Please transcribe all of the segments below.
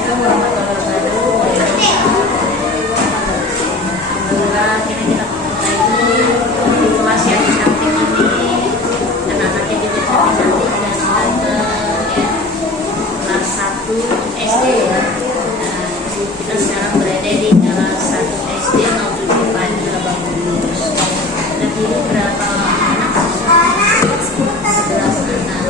Assalamualaikum warahmatullahi wabarakatuh. Alhamdulillah, akhirnya kita ketemu lagi di kelas yang cantik ini. Anak-anaknya juga cantik-cantik dan sudah ke kelas 1 SD ya. Kita sekarang berada di kelas 1 SD 07 Pagi Lebak Bulus. Dan ini berapa anak siswa? 11 anak.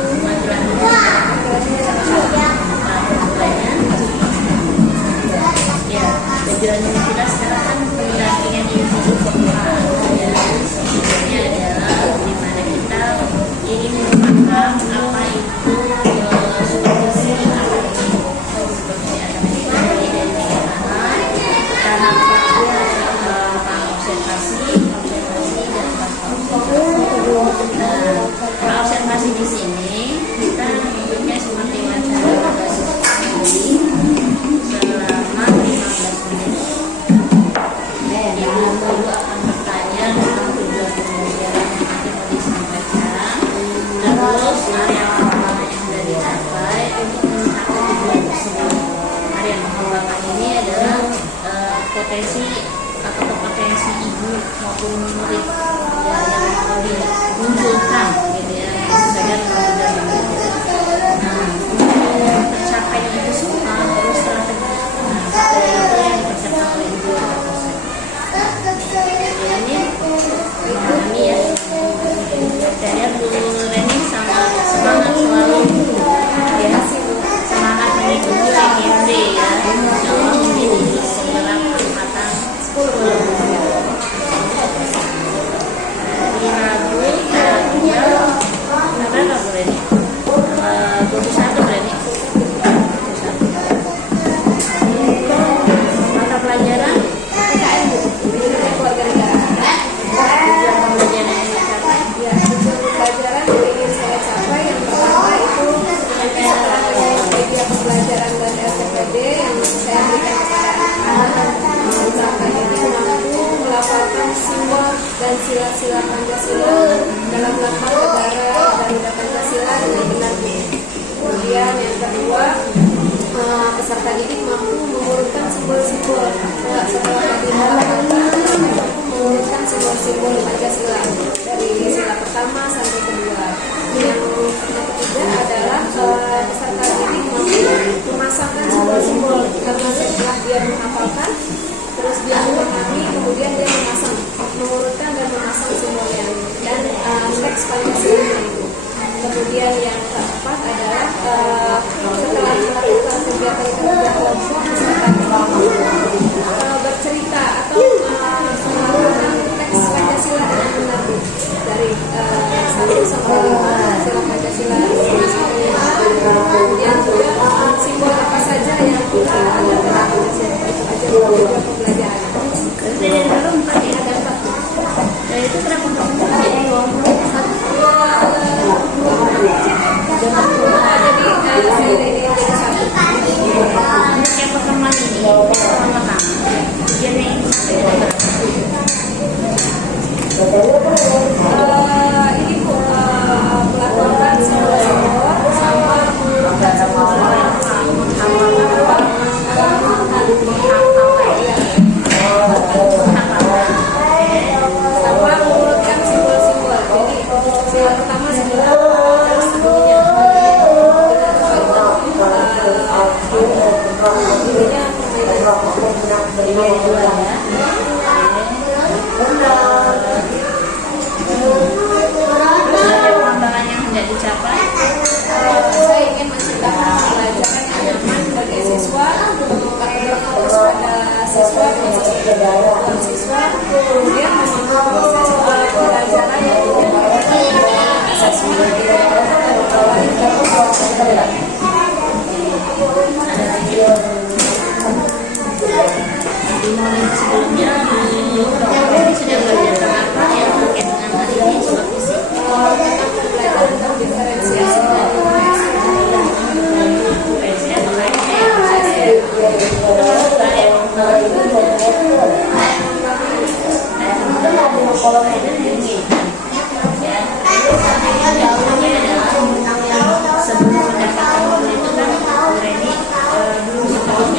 Tujuannya kita sekarang kan pendampingan individu pemula, ya. Tujuannya adalah dimana kita ingin memaham apa itu supervisi akademik. Supervisi akademik dari 3 tahap. Tahap pertama observasi dan observasi di sini kita tentunya seperti wawancara selama 15 menit. Yang dulu akan bertanya tentang tujuan pembelajaran yang nanti mau disampaikan, terus area pengembangan yang sudah dicapai untuk mencapai tujuan tersebut. Area pengembangan ini adalah potensi atau kompetensi ibu maupun murid yang mau dimunculkan, gitu ya, sesuai dengan belajar. Nah, untuk tercapai itu semua terus strategi. Strategi itu yang dipersiapkan oleh ibu. Ini memahami ya. Saya Bu Reni sama semangat selalu ya, semangat mengikuti CGMD ya. Insya Allah menjadi penggerak angkatan 10. Di Rabu tanggal berapa Bu Reni? 21 Bu Reni. Mata pelajaran keluarga negara. Tujuan pembelajaran yang dicapai. Ya, tujuan pembelajaran yang ingin saya capai yang pertama itu nanti setelah media pembelajaran dan LPPD yang saya berikan kepada anak-anak, usahakan ini mampu melafalkan simbol dan sila-sila Pancasila dalam lambang negara dan Pancasila dengan benar. Kemudian yang kedua, peserta didik mampu mengurutkan simbol-simbol setelah diharapkan mampu mengurutkan simbol-simbol Pancasila dari sila pertama sampai kedua. Yang ketiga adalah peserta didik mampu memasangkan simbol-simbol karena setelah dia menghafalkan, terus dia memahami, kemudian dia mengurutkan dan memasang simbolnya dan teks Pancasila itu. Kemudian yang keempat adalah setelah melakukan kegiatan kelompok bercerita atau melakukan teks Pancasila dengan benar dari 1 sampai 5 sila Pancasila sampai 5. Kemudian juga simbol apa saja yang kita ada dalam Pancasila, itu aja tujuan pembelajaran. Dari dulu 4 ya, ada 4. Dan itu kenapa yang pertama ini ini melakukan simbol-simbol sama menggunakan sama mengurutkan simbol-simbol. Jadi sila pertama simbol terus bunyinya pengembangan yang hendak dicapai. Saya ingin menciptakan pembelajaran yang nyaman bagi siswa, berfokus pada siswa, siswa, kemudian membangun proses pembelajaran yang tidak asesmen Di momen sebelumnya ini sudah belajar apa yang terkait dengan hari ini supervisi. pembelajaran tentang diferensiasi sebelum mendapatkan mobil itu kan Bu Reni dulu sekolah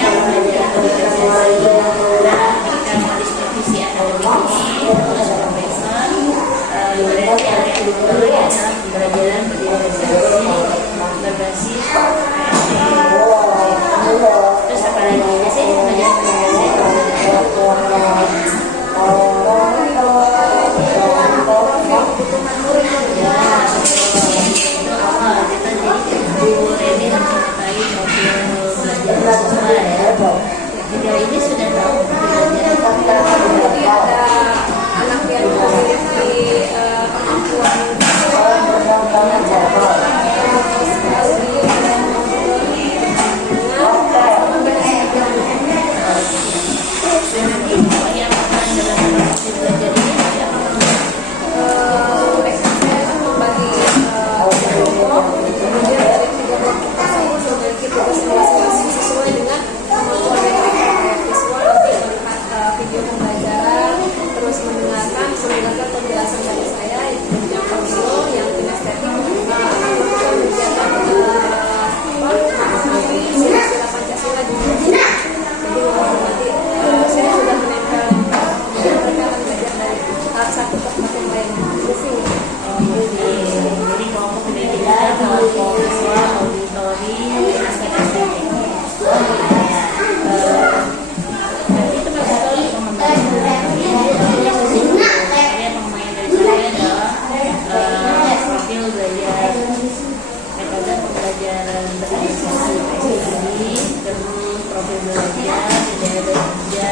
profil belajar, tidak ada kerja,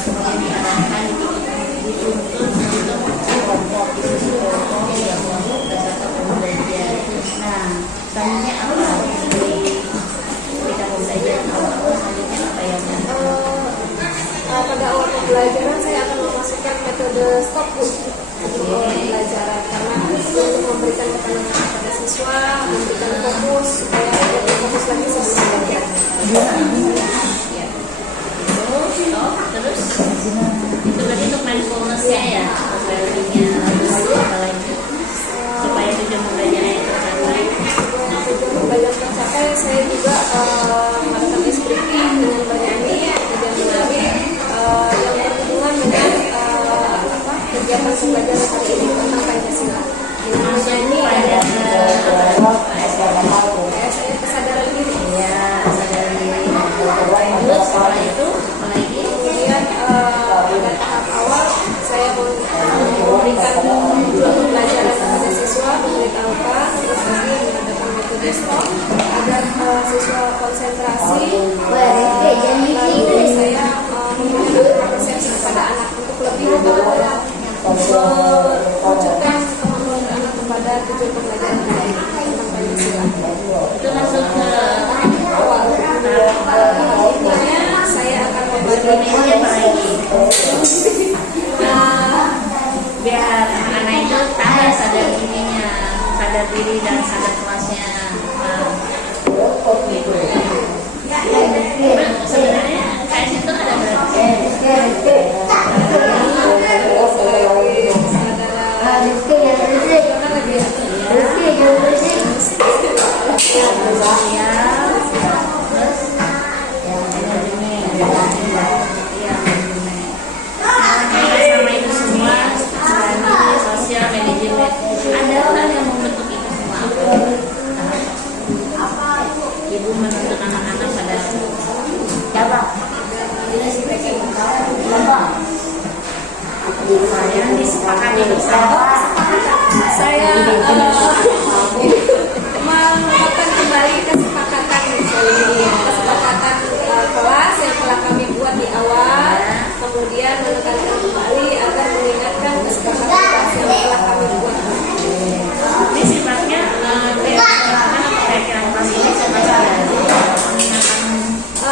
kemudian diarahkan dituntut untuk kelompok diskusi kelompok yang kelompok berdasarkan pembelajar. Nah, selanjutnya apa dari ketika pembelajaran awal selanjutnya apa yang pada awal pembelajaran saya akan memasukkan metode stop book untuk awal pembelajaran karena untuk memberikan ketenangan kepada siswa, memberikan fokus supaya lebih fokus lagi sebelum belajar. ya. Terus itu berarti untuk mindfulness-nya ya, learning-nya. Terus apa lagi supaya tujuan pembelajaran tercapai? Tujuan pembelajaran tercapai, saya juga melakukan speaking dengan bernyanyi, kemudian menari yang berhubungan dengan kegiatan pembelajaran hari ini tentang Pancasila. Dengan menyanyi ada kesadaran diri. Ya, sadar diri. Terus setelah itu apa lagi? Kemudian pada tahap awal saya memberikan tujuan pembelajaran kepada siswa, memberitahukan, terus lagi mengadakan metode stop agar siswa konsentrasi. Lalu saya memberikan persepsi kepada anak untuk lebih mewujudkan kemampuan anak kepada tujuan pembelajaran tentang Pancasila. Itu masuk ke Awal intinya saya akan membagi ini apa lagi? Biar anak-anak itu tambah sadar dirinya, sadar diri dan sadar kelasnya. Gitu. Sebenarnya KS itu ada berapa? Sama itu semua, sosial manajemen. Ada orang yang membentuk itu semua. Ibu menuntut anak-anak pada siapa? Yang disepakati bersama. Saya melakukan kembali kesepakatan kelas yang telah kami buat di awal, kemudian menekankan kembali agar mengingatkan kesepakatan kelas yang telah kami buat. Ini sifatnya keyakinan kelas ini semacam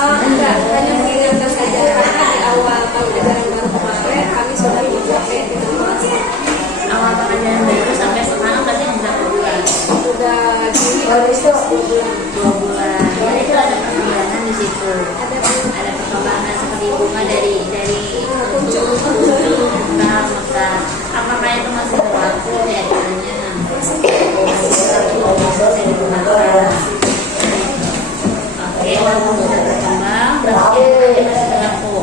Enggak, hanya mengingatkan saja karena di awal tahun ajaran baru kemarin kami sudah membuat keyakinan kelas. awal pengajaran baru sampai sekarang berarti berapa bulan? Sudah Juli Agustus 2 bulan. 2 bulan. Jadi itu ada perkembangan di situ. Ada Perkembangan seperti bunga dari kuncup. Mekah. Apakah itu masih berlaku keyakinannya? Masih digunakan. Oke, walaupun sudah berkembang, berarti masih berlaku.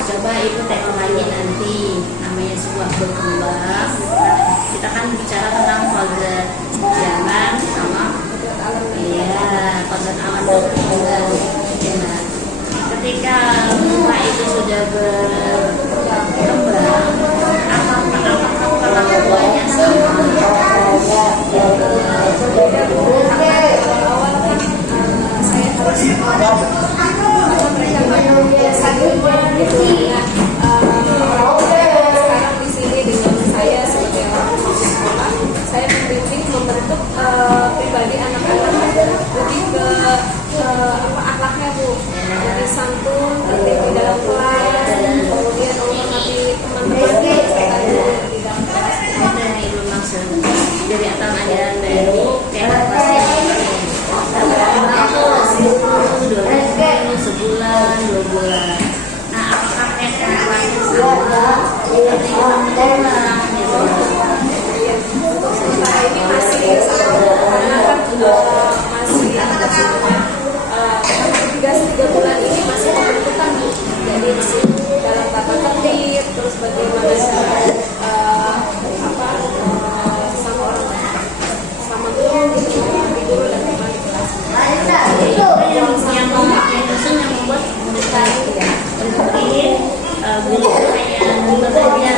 Coba ibu tengok lagi nanti, namanya sebuah berkembang. Kita kan bicara tentang kodrat zaman sama kodrat alam dan berkembang. Ketika bunga itu sudah berkembang, apakah perlakuannya sama? Awal kan saya harus mereka biasa sekarang di sini dengan saya sebagai orang sekolah, saya membimbing membentuk pribadi anak-anak lebih ke akhlaknya Bu, lebih santun, tertib di dalam kelas, kemudian menghormati teman-teman serta guru di dalam kelas. Dari ibu maksud dari atas ajaran baru kayak pasti sebulan 2 bulan. Nah, apakah kayak kelasnya sama? Seperti kita gitu. Untuk sementara ini masih sama karena kan masih 3 bulan ini masih pembentukan Bu. Jadi masih dalam tata tertib, terus bagaimana sama orang sama guru gitu, menghormati guru dan teman di kelas. Yang membuat besar mungkin guru hanya nonton saja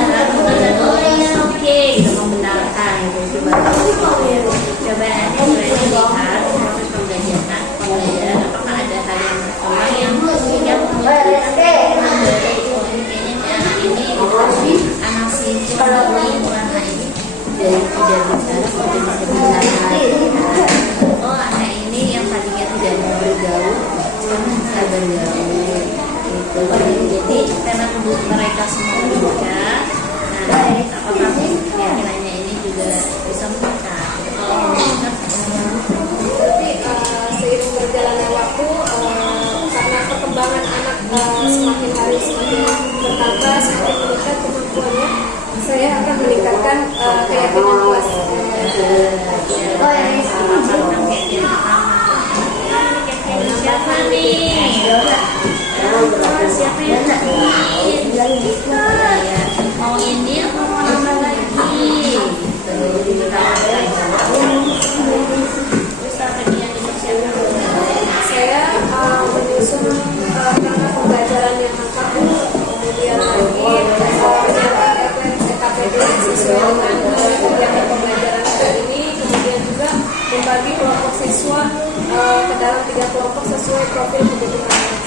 oke gitu membenarkan gitu coba nanti lihat proses pembelajaran apakah ada Itu jadi karena menurut mereka semua juga. Nah, apakah nilainya ini juga bisa meningkat? Kalau meningkat, Tapi seiring berjalannya waktu, karena perkembangan anak semakin hari semakin bertambah, semakin meningkat kemampuannya, saya akan meningkatkan keyakinan kelas. Siapa nih? Siapa yang mau ini apa mau nambah lagi? Terus strateginya dipersiapkan. Saya menyusun karena pembelajaran yang kaku, kemudian lagi menyiapkan EKPD sesuai dengan kegiatan pembelajaran hari ini, kemudian juga membagi kelompok siswa ke dalam 3 kelompok sesuai profil kebutuhan belajar.